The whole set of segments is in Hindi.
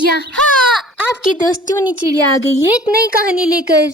चिड़िया। हाँ, आपकी दोस्तों चिड़िया आ गई है एक नई कहानी लेकर।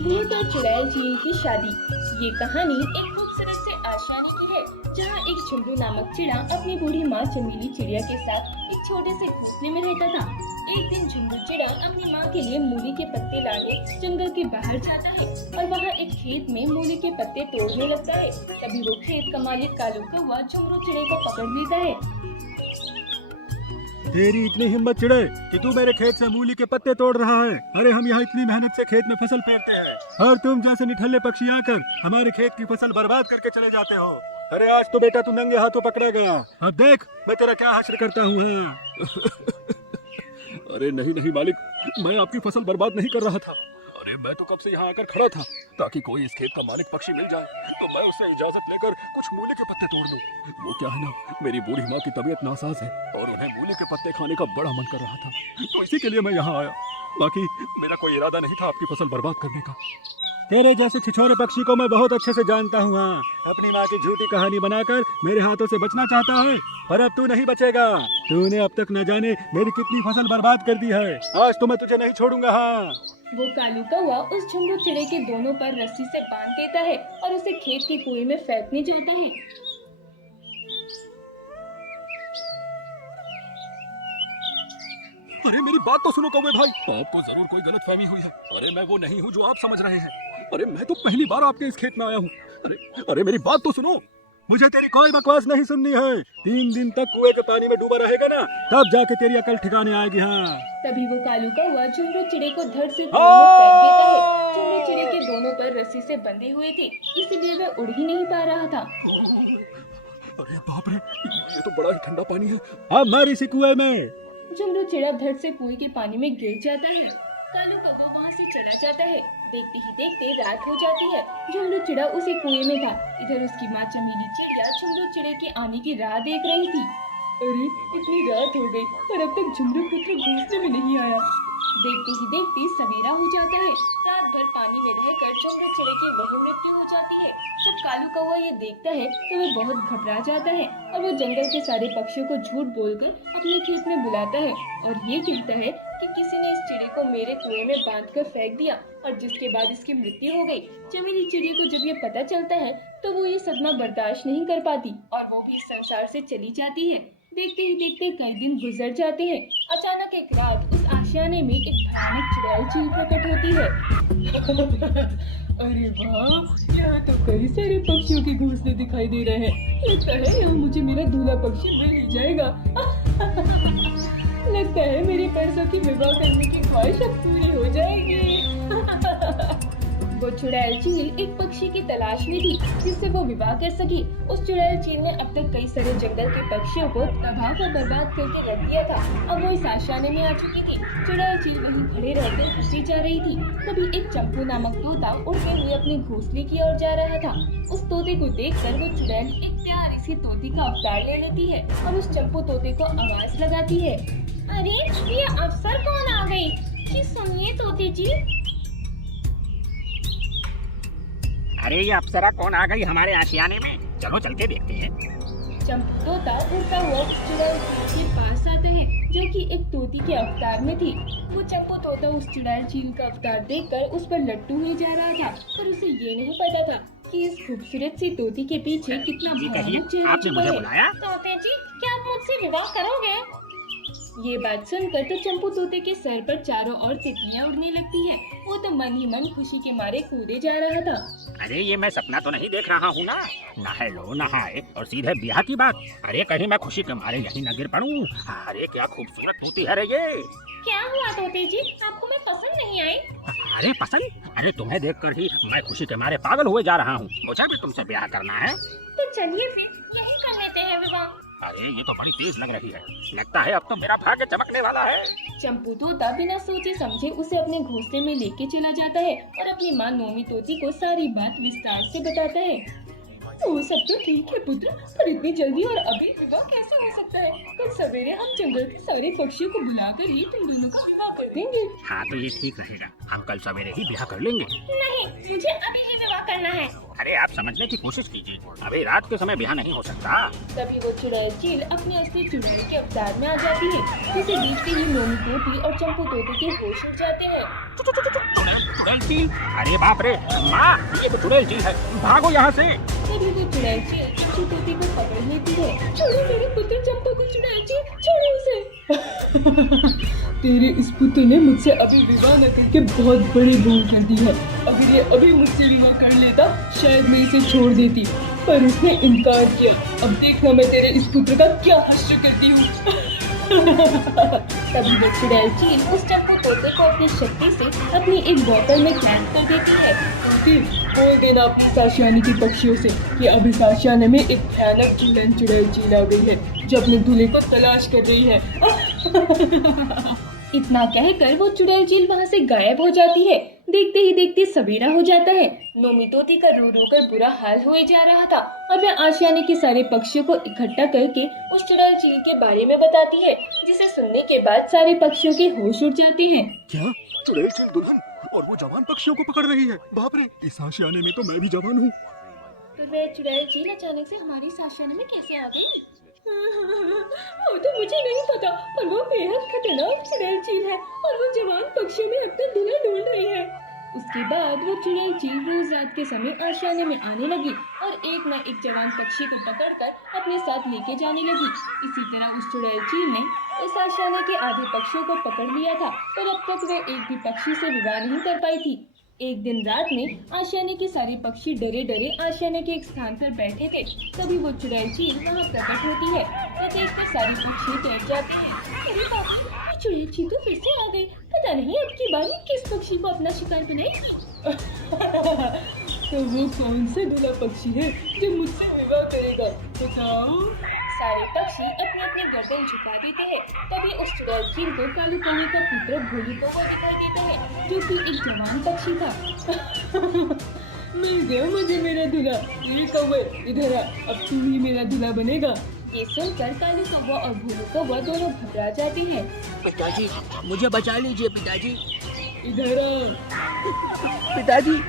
भूत और चुड़ैल झील की शादी। ये कहानी एक खूबसूरत से आशियाने की है, जहाँ एक झुंडू नामक चिड़ा अपनी बूढ़ी माँ चमेली चिड़िया के साथ एक छोटे से घोंसले में रहता था। एक दिन झुंडू चिड़ा अपनी माँ के लिए मूली के पत्ते लाने जंगल के बाहर जाता है और वहाँ एक खेत में मूली के पत्ते तोड़ने लगता है। तभी वो खेत का मालिक कालू कौवा झुंडू चिड़े को पकड़ लेता है। तेरी इतनी हिम्मत चिड़े कि तू मेरे खेत से मूली के पत्ते तोड़ रहा है। अरे हम यहाँ इतनी मेहनत से खेत में फसल पेरते हैं और तुम जैसे निठल्ले पक्षी आकर हमारे खेत की फसल बर्बाद करके चले जाते हो। अरे आज तो बेटा तू नंगे हाथों पकड़ा गया। अब देख मैं तेरा क्या हश्र करता हूँ। अरे नहीं नहीं मालिक, मैं आपकी फसल बर्बाद नहीं कर रहा था। अरे मैं तो कब से यहाँ आकर खड़ा था ताकि कोई इस खेत का मालिक पक्षी मिल जाए तो मैं उससे इजाजत लेकर कुछ मूली के पत्ते तोड़ लूं। वो क्या है ना, मेरी बूढ़ी माँ की तबीयत नासाज है और उन्हें मूली के पत्ते खाने का बड़ा मन कर रहा था, तो इसी के लिए मैं यहाँ आया। बाकी मेरा कोई इरादा नहीं था आपकी फसल बर्बाद करने का। तेरे जैसे छिछोरे पक्षी को मैं बहुत अच्छे से जानता हूँ। हाँ, अपनी माँ की झूठी कहानी बनाकर मेरे हाथों से बचना चाहता है, पर अब तू नहीं बचेगा। तूने अब तक न जाने मेरी कितनी फसल बर्बाद कर दी है। आज तो मैं तुझे नहीं छोड़ूंगा। हाँ, वो कालू कौवा उस झुंडू चिड़े के दोनों पर रस्सी से बांध देता है और उसे खेत के कुएं में फेंकने जाता है। अरे मेरी बात तो सुनो कौवे भाई, आपको जरूर कोई गलतफहमी हुई है। अरे मैं वो नहीं हूँ जो आप समझ रहे हैं। अरे मैं तो पहली बार आपके इस खेत में आया हूँ। अरे मेरी बात तो सुनो, मुझे तेरी कोई बकवास नहीं सुननी है। 3 दिन तक कुएं के पानी में डूबा रहेगा ना, तब जाके तेरी अकल ठिकाने आएगी। हाँ, तभी वो कालू कौवा झुंडू चिड़े को धड़ से कुएं में फेंक देता है। झुंडू चिड़े के दोनों पर रस्सी से बंधे हुए थे, इसलिए वह उड़ ही नहीं पा रहा था। अरे बाप रे, ये तो बड़ा ही ठंडा पानी है। अब मर इसी कुएं में। झुंडू चिड़ा धड़ से कुएं के पानी में गिर जाता है। कालू कौवा वहाँ से चला जाता है। देखते ही देखते रात हो जाती है। झुंडू चिड़ा उसी कुएं में था। इधर उसकी माँ चमेली चिड़िया झुंडू चिड़े के आने की राह देख रही थी। अरे इतनी रात हो गई पर अब तक झुंडू पुत्र घोंसले में नहीं आया। देखते ही देखते सवेरा हो जाता है। रात भर पानी में रहकर झुंडू चिड़े की वही मृत्यु हो जाती है। जब कालू कौवा ये देखता है तो वह बहुत घबरा जाता है और वो जंगल के सारे पक्षियों को झूठ बोलकर अपने खेत में बुलाता है और ये कहता है कि किसी ने इस चिड़े को मेरे कुएं में बांधकर फेंक दिया और जिसके बाद इसकी मृत्यु हो गई। चमेली चिड़िया को जब ये पता चलता है तो वो ये सदमा बर्दाश्त नहीं कर पाती और वो भी इस संसार से चली जाती है। देखते ही देखते कई दिन गुजर जाते हैं। अचानक एक रात उस आशियाने में एक भयानक चुड़ैल चील प्रकट होती है। अरे वाह, यहाँ तो कई सारे पक्षियों के घोंसले दिखाई दे रहे हैं। लगता है यहाँ मुझे मेरा दूल्हा पक्षी मिल ही जाएगा। लगता है मेरी परसों की विवाह करने की ख्वाहिश अब पूरी हो जाएगी। वो चुड़ैल चील एक पक्षी की तलाश में थी जिससे वो विवाह कर सकी। उस चुड़ैल चील ने अब तक कई सारे जंगल के पक्षियों को तबाह और बर्बाद करके रख दिया था। अब वो इस आशियाने में आ चुकी थी। चुड़ैल चील वहीं खड़े रहकर हंसी जा रही थी। तभी एक चंपू नामक तोता उड़ते हुए अपने घोंसले की ओर जा रहा था। उस तोते को देखकर वो चुड़ैल एक प्यारी सी तोती का अवतार ले लेती है और उस चंपू तोते को आवाज लगाती है। अरे ये अफसर कौन आ गई? जी सुनिए तोते जी। अरे ये अप्सरा कौन आ गई हमारे आशियाने में? चलो चल के देखते हैं। चंपू तोता उड़ता हुआ उस चुड़ैल चील के पास आता है जो कि एक तोती के अवतार में थी। वो चंपू तोता उस चुड़ैल चील का अवतार देखकर उस पर लट्टू हुए जा रहा था, पर उसे ये नहीं पता था कि इस खूबसूरत सी तोती के पीछे कितना भयानक चेहरा आपने छुपा मुझे है। बुलाया? तोते जी, क्या आप मुझसे विवाह करोगे? ये बात सुनकर तो चंपू तोते के सर पर चारों ओर तितलियां उड़ने लगती हैं। वो तो मन ही मन खुशी के मारे कूदे जा रहा था। अरे ये मैं सपना तो नहीं देख रहा हूँ ना? नहाए लो नहाए और सीधे ब्याह की बात। अरे कहीं मैं खुशी के मारे यहीं न गिर पड़ूं। अरे क्या खूबसूरत तोती है रे ये। क्या हुआ तोते जी, आपको मैं पसंद नहीं आई? अरे पसंद? अरे तुम्हें देखकर ही मैं खुशी के मारे पागल हुए जा रहा हूँ। मुझे भी तुमसे ब्याह करना है। तो चलिए फिर यही कर लेते हैं विवाह। अरे ये तो बड़ी तेज लग रही है। लगता है अब तो मेरा भाग्य चमकने वाला है। चंपू तोता बिना सोचे समझे उसे अपने घोंसले में लेके चला जाता है और अपनी माँ नोमी तोती को सारी बात विस्तार से बताता है। वो सब तो ठीक है पुत्र, पर इतनी जल्दी और अभी विवाह कैसे हो सकता है? कल सवेरे हम जंगल के सारे पक्षियों को बुलाकर ही तुम दोनों का विवाह कर देंगे। हाँ तो ये ठीक रहेगा, हम कल सवेरे ही ब्याह कर लेंगे। नहीं, मुझे अभी ही विवाह करना है। अरे आप समझने की कोशिश कीजिए, अभी रात के समय ब्याह नहीं हो सकता। तभी वो चुड़ैल चील अपने असली चुड़ैल के अवतार में आ जाती है, जिसे देखते ही नोमी तोती और चंपू तोते के होश उड़ जाते हैं। चुड़ैल चील, अरे बाप रे माँ, ये तो चुड़ैल चील है, भागो यहाँ से। तभी वो चुड़ैल चील चंपू तोती को पकड़ लेती है। छोड़ो मेरे पुत्र चंपू को चुड़ैल चील, छोड़ो उसे। तेरे इस पुत्र ने मुझसे अभी विवाह न करके बहुत बड़ी भूल कर दी है। अगर ये अभी मुझसे विवाह कर लेता शायद मैं इसे छोड़ देती, पर उसने इनकार किया। अब देखना मैं तेरे इस पुत्र का क्या हश्र करती हूँ। तभी वो चुड़ैल चील उस चंपू तोते को अपनी शक्ति से अपनी एक बोतल में कैद कर देती है। फिर बोल देना अपनी साशियाने की पक्षियों से कि अभी साशियाने में एक भयानक चुड़ैल चील आ गई है जो अपने दूल्हे को तलाश कर रही है। इतना कहकर वो चुड़ैल चील वहाँ से गायब हो जाती है। देखते ही देखते सवेरा हो जाता है। नोमी तोती का रो रो कर बुरा हाल हुए जा रहा था और वह आशियाने के सारे पक्षियों को इकट्ठा करके उस चुड़ैल चील के बारे में बताती है, जिसे सुनने के बाद सारे पक्षियों के होश उड़ जाते हैं। क्या चुड़ैल चील दुल्हन और वो जवान पक्षियों को पकड़ रही है? बाप रे, इस आशियाने में तो मैं भी जवान हूँ। तो वह चुड़ैल चील अचानक से हमारी साशियाने में कैसे आ गई? वो तो मुझे नहीं पता, पर वो बेहद खतरनाक चुड़ैल चील है और वो जवान पक्षियों में अपना दूल्हा ढूंढ रही है। उसके बाद वो चुड़ैल चील रोज रात के समय आशियाने में आने लगी और एक न एक जवान पक्षी को पकड़कर अपने साथ लेके जाने लगी। इसी तरह उस चुड़ैल चील ने उस आशियाने के आधे पक्षियों को पकड़ लिया था, पर अब तक वो एक भी पक्षी से विवाह नहीं कर पाई थी। एक दिन रात में आशियाने के सारे पक्षी डरे डरे आशियाने के एक स्थान पर बैठे थे। तभी वो चुड़ैल चील वहाँ प्रकट होती है। वह देखकर सारे पक्षी डर जाते हैं। अरे बाप रे, ये चुड़ैल चील तो फिर से आ गई। पता नहीं अब की बार ये किस पक्षी को अपना शिकार बनाएगी। तो वो कौन सा दूल्हा पक्षी है जो मुझसे विवाह करेगा, बताओ? सारे पक्षी अपनी अपनी गर्दन झुका देते हैं। तभी उस चुड़ैल चील को कालू कौवे का पुत्र भोलू कौवा दिखाई देता है, जो कि एक जवान पक्षी था। मिल गया मुझे मेरा दूल्हा। ये कौवे इधर आ, अब तू ही मेरा दूल्हा बनेगा। ये सुनकर कालू कौवा और भोलू कौवा दोनों घबरा जाते हैं। पिताजी मुझे बचा लीजिए पिताजी। इधर आ। पिताजी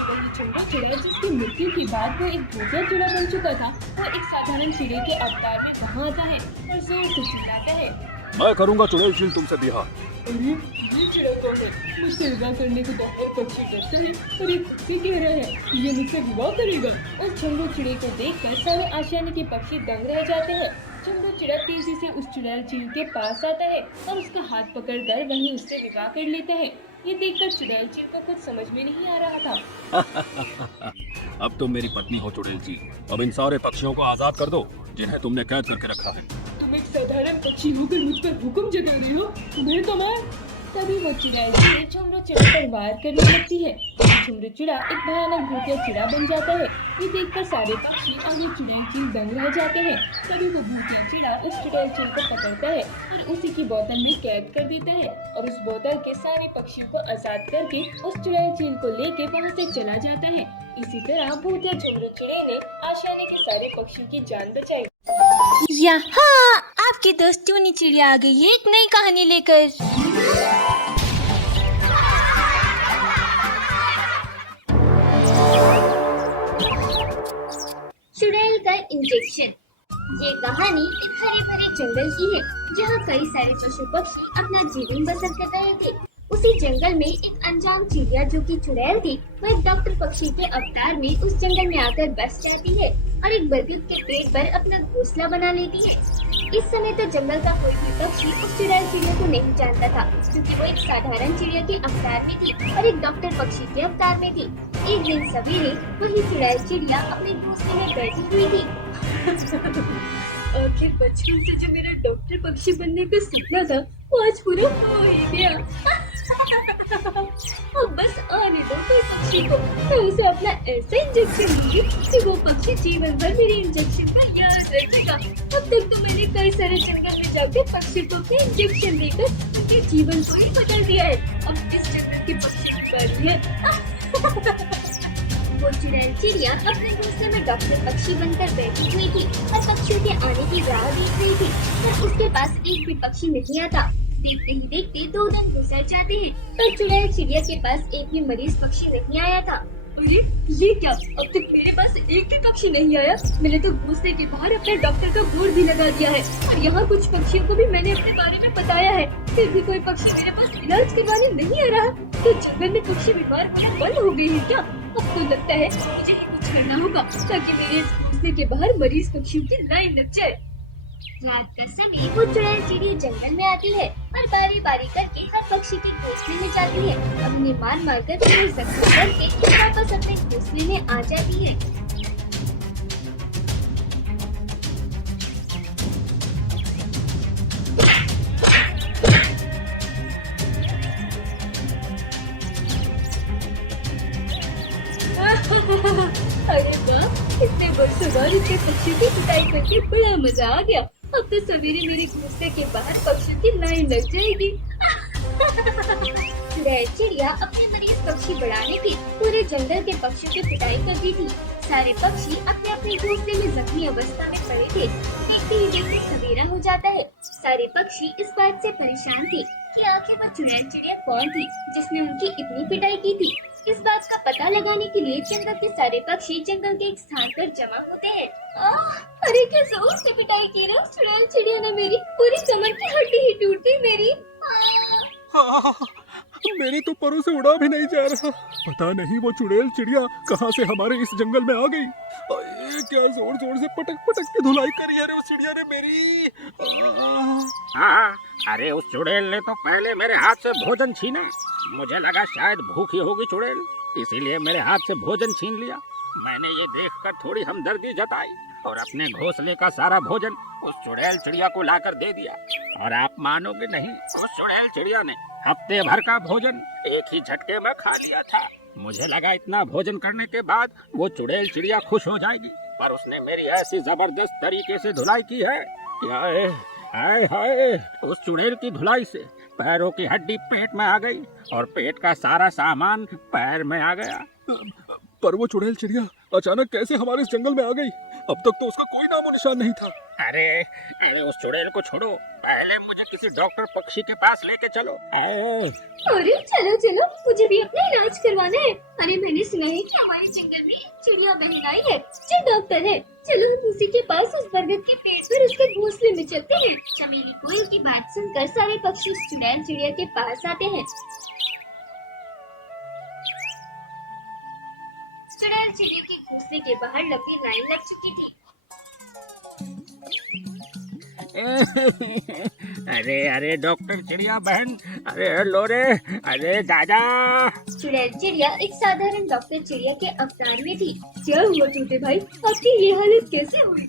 वही चुंगा चिड़ै जिसकी मृत्यु के बाद वो एक भूतिया चिड़ा बन चुका था, वो एक साधारण चिड़े के अवतार में वहाँ आता है और जोर से चिल्लाता है, मैं करूँगा चुड़ैल चील तुमसे ब्याह। अरे ये चिड़ा कौन है? मुझसे विवाह करने को तो हर पक्षी डरता है, और ये खुद से कह रहा है कि ये मुझसे विवाह करेगा। उस झंडू चिड़े को देखकर सारे आशियाने के पक्षी दंग रह जाते हैं। झंडू चिड़ा तेजी से उस चुड़ैल चील के पास आता है और उसका हाथ पकड़कर वहीं उससे विवाह कर लेता है। ये देखकर चुड़ैल चील को कुछ समझ में नहीं आ रहा था। अब तुम मेरी पत्नी हो चुड़ैल चील। अब इन सारे पक्षियों को आजाद कर दो जिन्हें तुमने कैद करके रखा है। तुम एक साधारण पक्षी होकर मुझ पर हुक्म जता रही हो, तुम्हें तो मैं। तभी वो चुड़ैल चील झुमरू चिड़ा पर वार करने लगती है। झुमरू चिड़ा एक भयानक भूतिया चिड़ा बन जाता है। ये देखकर सारे पक्षी और वो चुड़ैल चील दंग रह जाते हैं। तभी वो भूतिया चिड़ा उस चुड़ैल चील को पकड़ता है और उसी की बोतल में कैद कर देता है और उस बोतल के सारे पक्षियों को आजाद करके उस चुड़ैल चील को लेके वहाँ से चला जाता है। इसी तरह भूतिया झुमरू चिड़े ने आशियाने के सारे पक्षियों की जान बचाई। यहाँ आपकी दोस्त टूनी चिड़िया आ गई है एक नई कहानी लेकर। चुड़ैल का इंजेक्शन। ये कहानी एक हरे भरे जंगल की है जहाँ कई सारे पशु पक्षी अपना जीवन बसर कर रहे थे। उसी जंगल में एक अनजान चिड़िया जो कि चुड़ैल थी, वह एक डॉक्टर पक्षी के अवतार में उस जंगल में आकर बस जाती है और एक बरगद के पेड़ पर अपना घोंसला बना लेती है। इस समय तो जंगल का कोई भी पक्षी उस चुड़ैल चिड़िया को नहीं जानता था, क्योंकि वो एक साधारण चिड़िया के अवतार में थी और एक डॉक्टर पक्षी के अवतार में थी। एक दिन सवेरे वही चुड़ैल चिड़िया अपने घोंसले में बैठी हुई थी। आखिर बचपन से जो मेरा डॉक्टर पक्षी बनने का सपना था वो आज पूरा हो ही गया। अब बस आने दो कोई पक्षी को, मैं उसे अपना ऐसा इंजेक्शन दूंगी कि वो पक्षी जीवन भर मेरे इंजेक्शन का याद रखेगा। अब तक तो मैंने कई सारे जंगल में जाकर पक्षी को अपने इंजेक्शन देकर उनके जीवन को ही बदल दिया है। अब इस जंगल के पक्षी की बारी है। वो चुड़ैल चिड़िया अपने घोंसले में डॉक्टर पक्षी बनकर बैठी हुई थी और पक्षियों के आने की राह देख रही थी, पर उसके पास एक भी पक्षी नहीं आता। देखते ही देखते 2 दिन गुजर जाते हैं, पर चुड़ैल चिड़िया के पास एक भी मरीज पक्षी नहीं आया था। अरे ये क्या, अब तक मेरे पास एक भी पक्षी नहीं आया। मैंने तो घोंसले के बाहर अपने डॉक्टर का बोर्ड भी लगा दिया है और यहाँ कुछ पक्षियों को भी मैंने अपने बारे में बताया है, फिर भी कोई पक्षी मेरे पास इलाज करवाने नहीं आ रहा। तो जंगल में पक्षी बीमार होना बंद हो गई है क्या? अब तो लगता है मुझे ही कुछ करना होगा ताकि मेरे इस घोंसले के बाहर मरीज पक्षियों की लाइन लग जाए। रात का समय वो चुड़ैल चिड़िया जंगल में आती है और बारी बारी करके हर पक्षी के घोंसले में जाती है। अपनी मान मारकर फिर जख्म करके वापस अपने घोंसले में आ जाती है। अरे वाह, इतने वर्षों बाद इतने पक्षियों की पिटाई करके बड़ा मजा आ गया। अब तो सवेरे मेरे घोंसले के बाहर पक्षियों की लाइन लग जाएगी। चुड़ैल चिड़िया अपने मरीज पक्षी बढ़ाने की पूरे जंगल के पक्षियों की पिटाई करती थी। सारे पक्षी अपने अपने घोंसले में जख्मी अवस्था में पड़े थे। देखते ही देखते सवेरा हो जाता है। सारे पक्षी इस बात से परेशान थे कि आखिर वह चुड़ैल चिड़िया कौन थी जिसने उनकी इतनी पिटाई की थी। इस बात का पता लगाने के लिए जंगल के सारे पक्षी जंगल के एक स्थान पर जमा होते हैं। अरे क्या जोर से पिटाई की ना चुड़ैल चिड़िया ने मेरी, पूरी कमर की हड्डी ही टूट गई मेरी। मेरे तो परों से उड़ा भी नहीं जा रहा। पता नहीं वो चुड़ैल चिड़िया कहाँ से हमारे इस जंगल में आ गई। अरे क्या जोर जोर से पटक पटक के धुलाई करी है रे उस चिड़िया ने मेरी। हाँ, अरे उस चुड़ैल ने तो पहले मेरे हाथ से भोजन छीने। मुझे लगा शायद भूखी होगी चुड़ैल, इसीलिए मेरे हाथ से भोजन छीन लिया। मैंने ये देखकर थोड़ी हमदर्दी जताई और अपने घोंसले का सारा भोजन उस चुड़ैल चिड़िया को लाकर दे दिया। और आप मानोगे नहीं, उस चुड़ैल चिड़िया ने हफ्ते भर का भोजन एक ही झटके में खा लिया था। मुझे लगा इतना भोजन करने के बाद वो चुड़ैल चिड़िया खुश हो जाएगी, पर उसने मेरी ऐसी जबरदस्त तरीके से धुलाई की है कि हाय हाय, उस चुड़ैल की धुलाई से पैरों की हड्डी पेट में आ गई और पेट का सारा सामान पैर में आ गया। पर वो चुड़ैल चिड़िया अचानक कैसे हमारे इस जंगल में आ गई? अब तक तो उसका कोई नामो निशान नहीं था। अरे उस चुड़ैल को छोड़ो, पहले मुझे किसी डॉक्टर पक्षी के पास लेके चलो। अरे चलो चलो, मुझे भी अपना इलाज करवाना है। अरे मैंने सुना है कि हमारे जंगल में एक चिड़िया बहन आई है जो डॉक्टर है। चलो हम उसी के पास उस बरगद के पेड़ पर उसके घोंसले में चलते हैं। चमेली कोयल की बात सुनकर सारे पक्षी उस चुड़ैल चिड़िया के पास आते हैं। चुड़ैल चिड़िया के घोंसले के बाहर लंबी लाइन लग चुकी थी। अरे डॉक्टर चिड़िया बहन, अरे हेलो रे, अरे दादा। चुड़ैल चिड़िया एक साधारण डॉक्टर चिड़िया के अवतार में थी। क्या हुआ छोटे भाई, आपकी ये हालत कैसे हुई?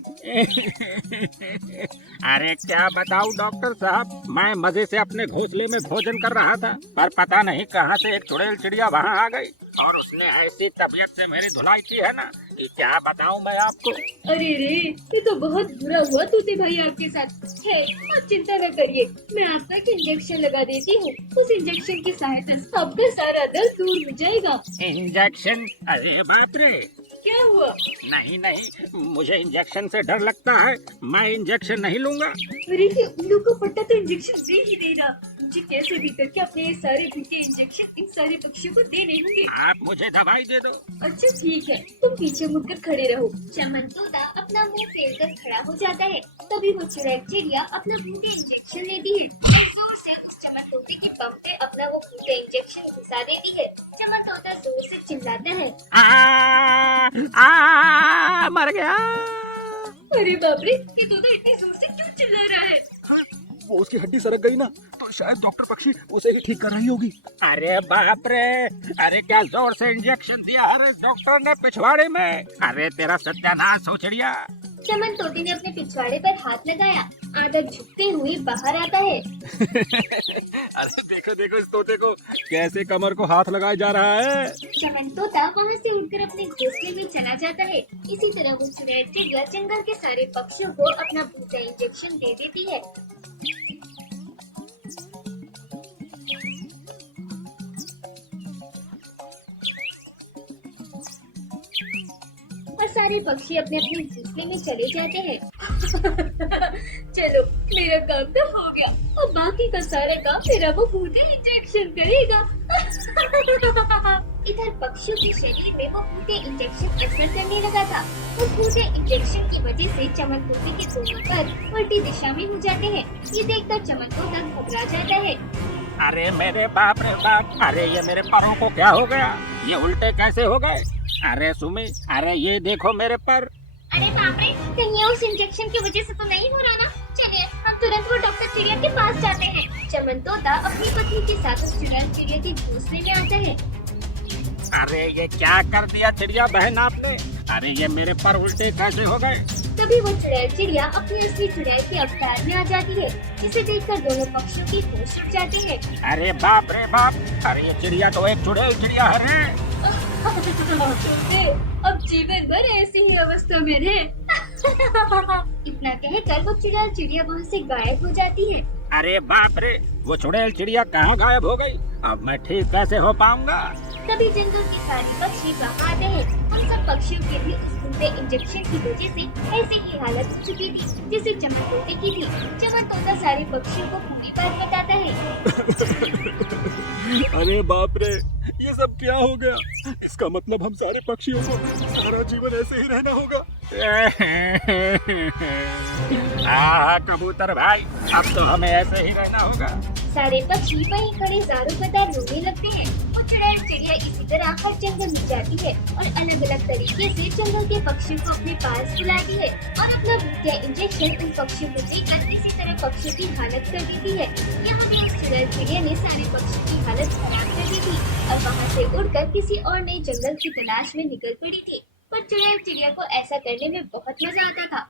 अरे क्या बताऊं डॉक्टर साहब, मैं मजे से अपने घोंसले में भोजन कर रहा था, पर पता नहीं कहां से एक चुड़ैल चिड़िया वहां आ गई और उसने ऐसी तबीयत से मेरी धुलाई की है ना कि क्या बताऊं मैं आपको। अरे रे, ये तो बहुत बुरा हुआ तोते भाई आपके साथ। है, आप चिंता न करिए, मैं आपका एक इंजेक्शन लगा देती हूँ। उस इंजेक्शन की सहायता से आपका सारा दर्द दूर हो जाएगा। इंजेक्शन? अरे बाप रे, क्या हुआ? नहीं, मुझे इंजेक्शन से डर लगता है, मैं इंजेक्शन नहीं लूंगा। अरे ये उल्लू को पट्टा तो इंजेक्शन दे ही देना। मुझे कैसे भी करके अपने ये सारे भूखे इंजेक्शन इन सारे पक्षियों को देने होंगे। आप मुझे दवाई दे दो। अच्छा ठीक है, तुम पीछे मुड़कर खड़े रहो। चमन तोता अपना मुंह फेर कर खड़ा हो जाता है। तभी वो चुड़ैल चिड़िया अपना भूखे इंजेक्शन लेती है। जोर से उस चमन तोते की पंप पे अपना वो भूखे इंजेक्शन घुसा देती है। चमन तोता जोर से चिल्लाता है, मर गया। अरे बाप रे, ये तोता इतनी जोर से क्यों चिल्ला रहा है? हाँ, वो उसकी हड्डी सरक गई ना, तो शायद डॉक्टर पक्षी उसे ही ठीक कर रही होगी। अरे बाप रे, अरे क्या जोर से इंजेक्शन दिया है इस डॉक्टर ने पिछवाड़े में। अरे तेरा सत्यानाश हो चिड़िया। चमन तोते ने अपने पिछवाड़े पर हाथ लगाया, आधा झुकते हुए बाहर आता है। अरे देखो देखो इस तोते को कैसे कमर को हाथ लगाया जा रहा है। चमन तोता वहाँ से उड़कर अपने घोंसले में चला जाता है। इसी तरह वो चुड़ैल चिड़िया जंगल के सारे पक्षियों को अपना भूखा इंजेक्शन दे देती है। सारे पक्षी अपने अपने घोंसले में चले जाते हैं। चलो मेरा काम तो हो गया, अब बाकी का सारा काम मेरा वो भूत इंजेक्शन करेगा। इधर पक्षियों के शरीर में वो भूते इंजेक्शन असर करने लगा था। उस भूते इंजेक्शन की वजह से चमन तोते के दोनों पर उल्टी दिशा में हो जाते हैं। ये देखकर चमन तोता घबरा जाता है। अरे मेरे बाप रे बाप, अरे ये मेरे पैरों को क्या हो गया, ये उल्टे कैसे हो गए। अरे सुमी, अरे ये देखो मेरे पर। अरे बाप रे, कहीं ये उस इंजेक्शन की वजह से तो नहीं हो रहा ना। चलिए हम तुरंत वो डॉक्टर चिड़िया के पास जाते हैं। चमन तोता अपनी पत्नी के साथ उस चुड़ैल चिड़िया के घोंसले में आता है। अरे ये क्या कर दिया चिड़िया बहन आपने, अरे ये मेरे पर उल्टे कैसे हो गए। तभी वो चुड़ैल चिड़िया अपनी असली चुड़ैल के अवतार में आ जाती है, जिसे देखकर दोनों पक्षियों की होश उड़ जाती है। अरे बाप रे बाप, अरे ये चिड़िया तो एक चुड़ैल चिड़िया है। तोते अब जीवन भर ऐसी ही अवस्था में रहे। इतना कहकर वो चुड़ैल चिड़िया वहाँ से गायब हो जाती है। अरे बाप रे, वो चुड़ैल चिड़िया कहाँ गायब हो गई, अब मैं ठीक कैसे हो पाऊंगा। तभी जंगल के सारे पक्षी वहाँ आते हैं। उन सब पक्षियों के भी उस भूते इंजेक्शन की वजह से ऐसी ही हालत हो चुकी थी जैसे चमन तोते की थी। चमन तोता सारे पक्षियों को पूरी बात बताता है। अरे बाप रे, ये सब क्या हो गया। इसका मतलब हम सारे पक्षियों को सारा जीवन ऐसे ही रहना होगा। कबूतर भाई, अब तो हमें ऐसे ही रहना होगा। सारे पक्षी वहीं खड़े जारों कतार रोने लगते हैं। वो चुड़ैल चिड़िया इसी तरह हर जंगल में जाती है और अलग अलग तरीके से जंगल के पक्षियों को अपने पास बुलाती है और अपना भूतिया इंजेक्शन उन पक्षियों को देकर इसी तरह पक्षियों की हालत कर देती है। यहाँ भी उस चुड़ैल चिड़िया ने सारे पक्षियों की हालत खराब कर दी थी और वहाँ से उड़कर किसी और नए जंगल की तलाश में निकल पड़ी थी। पर चुड़ैल चिड़िया को ऐसा करने में बहुत मजा आता था।